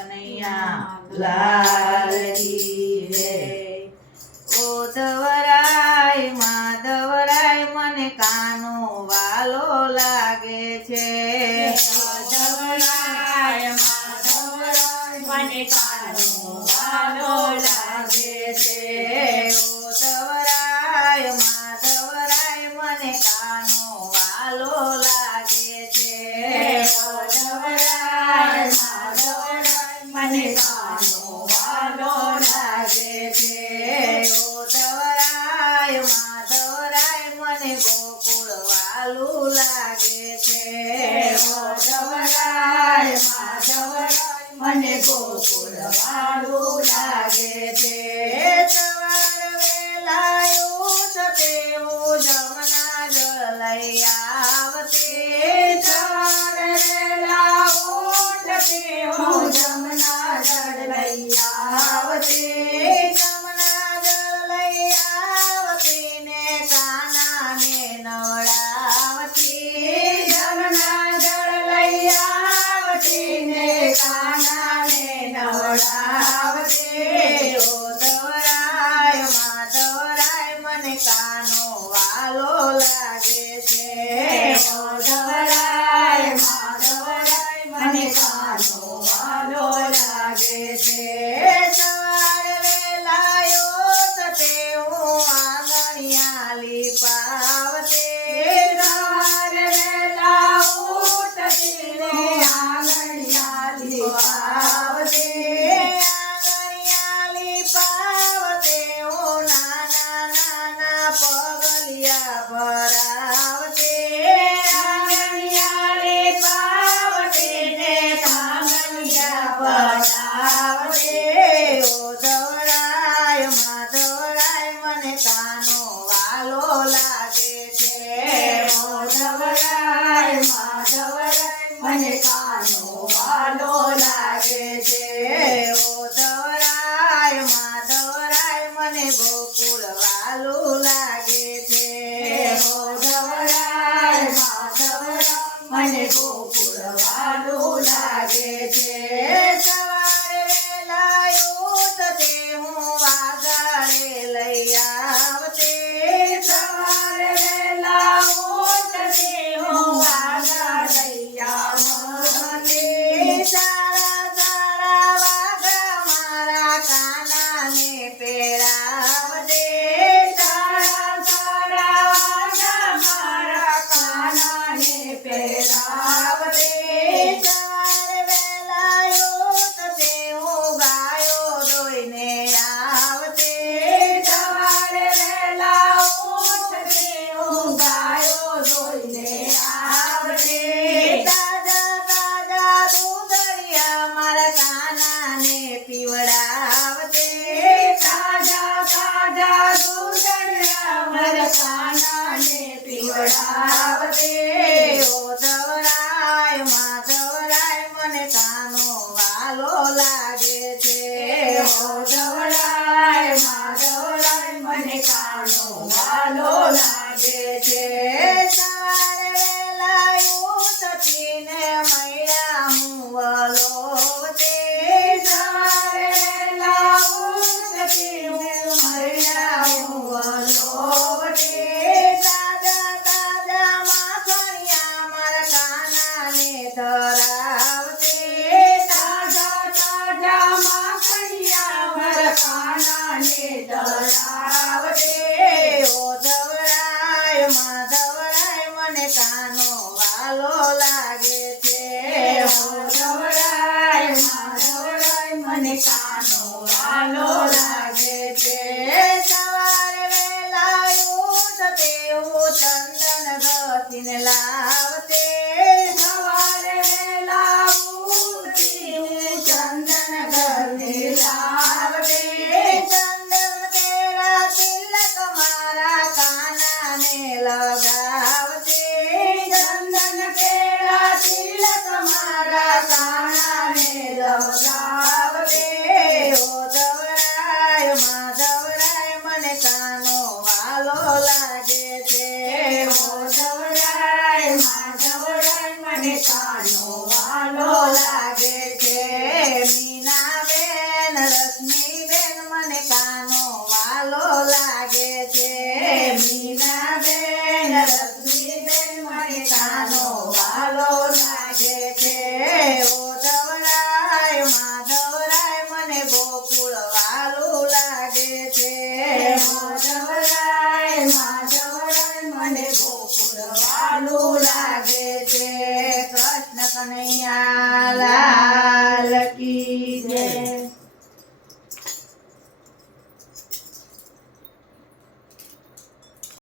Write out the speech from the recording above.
કનૈયા લાલ કી જય। ઓ ધવરાય માધવરાય મને કાનો વાલો લાગે છે। ઓ ધવરાય માધવરાય મને કાનો વાલો લાગે છે। ઓ ધવરાય માધવરાય મને કાનો વાલો લાગે છે। ઓ ધવરાય માધવરાય મને કાનો વાલો લાગે છે। ઓ ધવરાય માધવરાય મને ગોકુળ વાલું લાગે છે। ઓ ધવરાય માધવરાય મને ગોકુળ વાળું લાગે છે। સવાર વેલાયું થતે હું જમના જળ લઈ આવતી। સવાર વહેલા ઉઠતી હું જમના જળ લઈ આવતી। જમના જળ લઈ આવતી ને કાનાને નવડાવતી। જમના જળ લઈ આવતી ને કાનાને નવડાવતી। ઓ ધવરાય માધવરાય મને કાનો વાલો લાગે છે। ઓ ધવરાય માધવરાય મને કાનો વાલો લાગે છે। સવાર વેલાયો થતે હું આંગણિયાલી પાવતી। સવાર વહેલા ઉઠતી ને આંગણિયાલી પાવતી। આંગણિયાલી પાવતી હું નાના નાના પગલિયા ભરાવતી। આંગણિયાલી પાવતી ને આંગણિયા ભરાવતી। ઓ ધવરાય માધવરાય મને કાનો વાલો લાગે છે। ઓ ધવરાય માધવરાય મને કાનો વાલો લાગે છે। ઓ ધવરાય માધવરાય મને ગોકુળ વાલું લાગે છે। ઓ ધવરાય માધવરાય મને ગોકુળ વાળું લાગે છે। સવારે વેલાયું થતે હું વાઘાડે લઈ આવતી। સવાર વહેલા ઉઠતી હું વાઘા લઈ આવતી। સારા સારા વાઘા મારા કાનાને પહેરાવતી। સારા સારા વાઘા મારા કાનાને પહેરાવતી। સવારે વેલાયું થતે હું ગાયો દોઈને આવતી। સવાર વહેલા ઉઠતી હું ગાયો ધોઈને આવતી। તાજા તાજા દૂધળિયા મારા કાનાને પીવડાવતી। તાજા તાજા દૂધળિયા મારા કાનાને પીવડાવતી। ઓ ધવરાય માધવરાય મને કાનો વાલો લાગે છે। ઓ ધવરાય માધવરાય મને કાનો વાલો લાગે છે। સવારે વેલાયું થતી ને મૈયા હું વલોવતી। સવાર વહેલા ઉઠતી હું મૈયા હું વલોવતી। તાજા તાજા માખણિયા મારા કાનાને ધરાવતી। તાજા તાજા માખણિયા મારા કાનાને ધરાવતી। ઓ ધવરાય માધવરાય મને કાનો વાલો લાગે છે। ઓ ધવરાય માધવરાય મને કાનો વાલો લાગે છે। સવારે વેલાયું થતે હું ચંદન ઘસીને લાવતી। સવાર વહેલા ઉઠતી હું ચંદન ઘરની લાવતી। ચંદન તેરા તિલક મારા કાનાને લગાવતી। ચંદન કેળા તિલક મારા કાનાને લગાવતી। ઓ ધવરાય માધવરાય મને કાનો વાલો લાગે છે। ઓ ધવરાય માધવરાય મને કાનો વાલો લાગે છે। મી કાનો